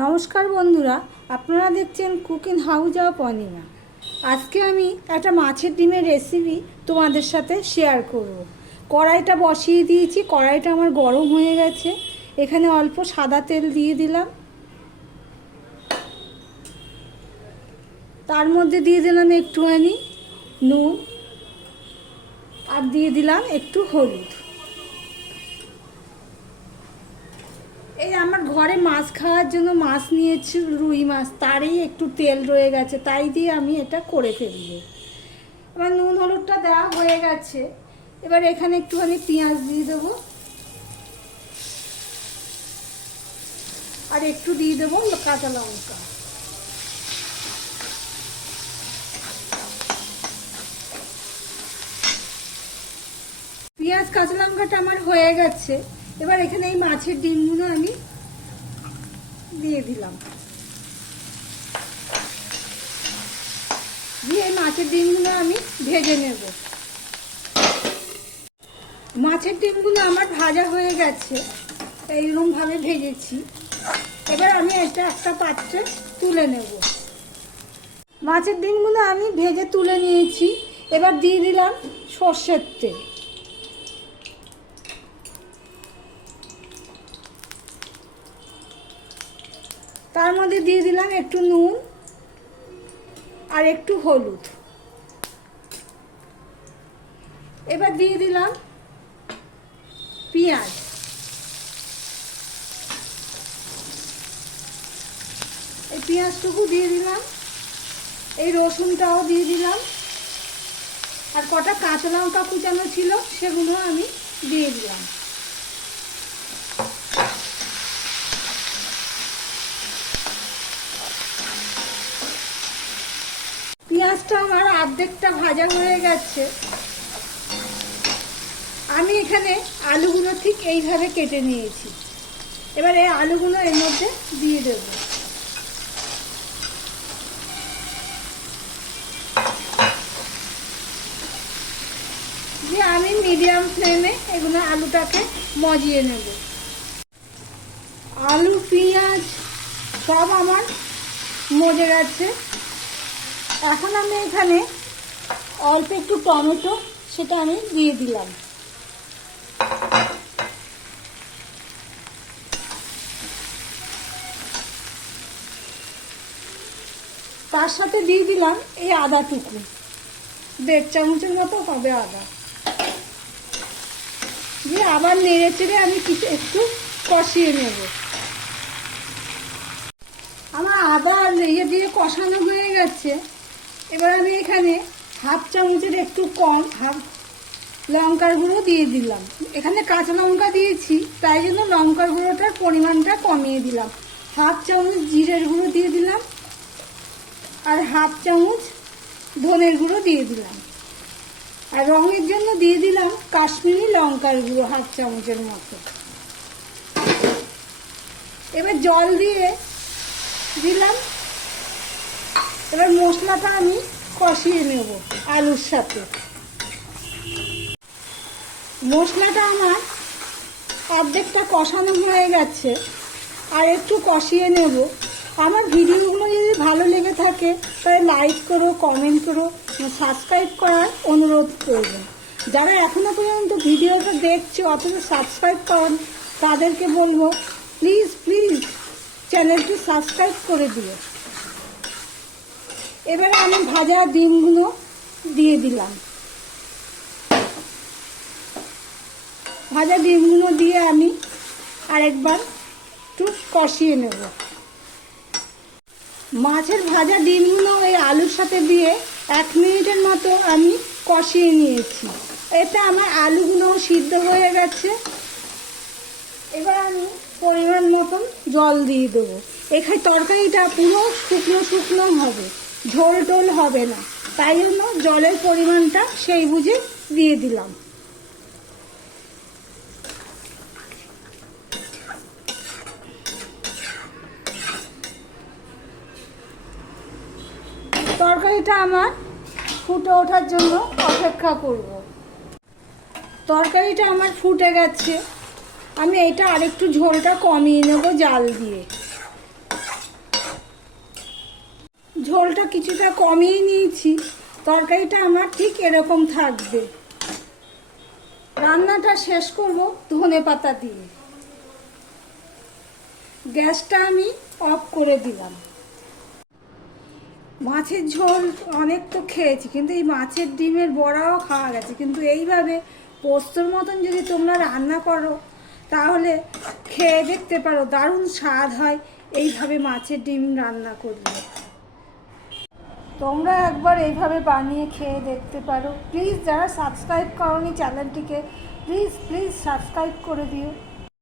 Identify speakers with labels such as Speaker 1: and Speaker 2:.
Speaker 1: নমস্কার বন্ধুরা, আপনারা দেখছেন কুকিং হাউস অফ অনিমা। আজকে আমি একটা মাছের ডিমের রেসিপি তোমাদের সাথে শেয়ার করব। কড়াইটা বসিয়ে দিয়েছি, কড়াইটা আমার গরম হয়ে গেছে। এখানে অল্প সাদা তেল দিয়ে দিলাম। তার মধ্যে দিয়ে দিলাম একটুখানি নুন। আর দিয়ে দিলাম একটু হলুদ। এই আমার ঘরে মাছ খাওয়ার জন্য মাছ নিয়েছি, রুই মাছ, তারই একটু তেল রয়ে গেছে, তাই দিয়ে আমি এটা করে ফেলব। আমার নুন হলুদটা দেওয়া হয়ে গেছে। এবার এখানে একটুখানি পেঁয়াজ দিয়ে দেবো। আর একটু দিয়ে দেবো কাঁচা লঙ্কা। পেঁয়াজ, কাঁচা লঙ্কাটা আমার হয়ে গেছে। এবার এখানে এই মাছের ডিমগুলো আমি দিয়ে দিলাম। দিয়ে এই মাছের ডিমগুলো আমি ভেজে নেব। মাছের ডিমগুলো আমার ভাজা হয়ে গেছে এইরকমভাবে ভেজেছি। এবার আমি এটা একটা পাত্রে তুলে নেব। মাছের ডিমগুলো আমি ভেজে তুলে নিয়েছি। এবার দিয়ে দিলাম সর্ষের তেল। তার মধ্যে দিয়ে দিলাম একটু নুন আর একটু হলুদ। এবার দিয়ে দিলাম পেঁয়াজ। এই পেঁয়াজটুকু দিয়ে দিলাম, এই রসুনটাও দিয়ে দিলাম, আর কটা কাঁচা লঙ্কা কুচানো ছিল সেগুলো আমি দিয়ে দিলাম। পেঁয়াজটা আমার অর্ধেকটা ভাজা হয়ে গেছে। আমি এখানে আলুগুলো ঠিক এইভাবে কেটে নিয়েছি। এবার এই আলুগুলো এর মধ্যে দিয়ে দেব। আমি মিডিয়াম ফ্লেমে এগুলো আলুটাকে মজিয়ে নেব। আলু, পেঁয়াজ সব আমার মজে গেছে। এখন আমি এখানে অল্প একটু টমেটো সেটা আমি দিয়ে দিলাম। তার সাথে দিয়ে দিলাম এই আদাটুকু দেড় চামচের মতো হবে আদা। দিয়ে আবার নেড়ে চেড়ে আমি কিছু একটু কষিয়ে নেব। আমার আদা আর ইয়ে দিয়ে কষানো হয়ে গেছে। এবার আমি এখানে হাফ চামচের একটু কম হাফ লঙ্কার গুঁড়ো দিয়ে দিলাম। এখানে কাঁচা লঙ্কা দিয়েছি, তাই জন্য লঙ্কার গুঁড়োটার পরিমাণটা কমিয়ে দিলাম। হাফ চামচ জিরের গুঁড়ো দিয়ে দিলাম আর হাফ চামচ ধনের গুঁড়ো দিয়ে দিলাম। আর রঙের জন্য দিয়ে দিলাম কাশ্মীরি লঙ্কার গুঁড়ো হাফ চামচের মতো। এবার জল দিয়ে দিলাম এবার মশলাটা আমি কষিয়ে নেব আলুর সাথে। মশলাটা আমার অর্ধেকটা কষানো হয়ে গেছে, আর একটু কষিয়ে নেব। আমার ভিডিওগুলো যদি ভালো লেগে থাকে, তাহলে লাইক করো কমেন্ট করো সাবস্ক্রাইব করার অনুরোধ করব। যারা এখনও পর্যন্ত ভিডিওটা দেখছ অথচ সাবস্ক্রাইব করেন, তাদেরকে বলব প্লিজ প্লিজ চ্যানেলটি সাবস্ক্রাইব করে দিও। এবারে আমি ভাজা ডিমগুলো দিয়ে দিলাম। ভাজা ডিমগুলো দিয়ে আমি আরেকবার একটু কষিয়ে নেব। মাছের ভাজা ডিমগুলো এই আলুর সাথে দিয়ে এক মিনিটের মতো আমি কষিয়ে নিয়েছি। এতে আমার আলুগুলো সিদ্ধ হয়ে গেছে। এবার আমি পরিমাণ মতন জল দিয়ে দেবো। এখানে তরকারিটা পুরো শুকনো শুকনো হবে। ঝোল টোল হবে না। তাই জন্য জলের পরিমাণটা সেই বুঝে দিয়ে দিলাম। তরকারিটা আমার ফুটে ওঠার জন্য অপেক্ষা করব। তরকারিটা আমার ফুটে গেছে। আমি এটা আরেকটু ঝোলটা কমিয়ে নেব জাল দিয়ে। জলটা কিছুটা কমিয়ে নিয়েছি। তরকারিটা আমার ঠিক এরকম থাকবে। রান্নাটা শেষ করব ধনে পাতা দিয়ে। গ্যাসটা আমি অফ করে দিলাম। মাছের ঝোল অনেক তো খেয়েছি, কিন্তু এই মাছের ডিমের বড়াও খাওয়া গেছে। কিন্তু এইভাবে পোস্তর মতন যদি তোমরা রান্না করো, তাহলে খেয়ে দেখতে পারো দারুণ স্বাদ হয় এইভাবে মাছের ডিম রান্না করলে। তোমরা একবার এইভাবে বানিয়ে খেয়ে দেখতে পারো। প্লিজ যারা সাবস্ক্রাইব করনি চ্যানেলটিকে প্লিজ প্লিজ সাবস্ক্রাইব করে দিও।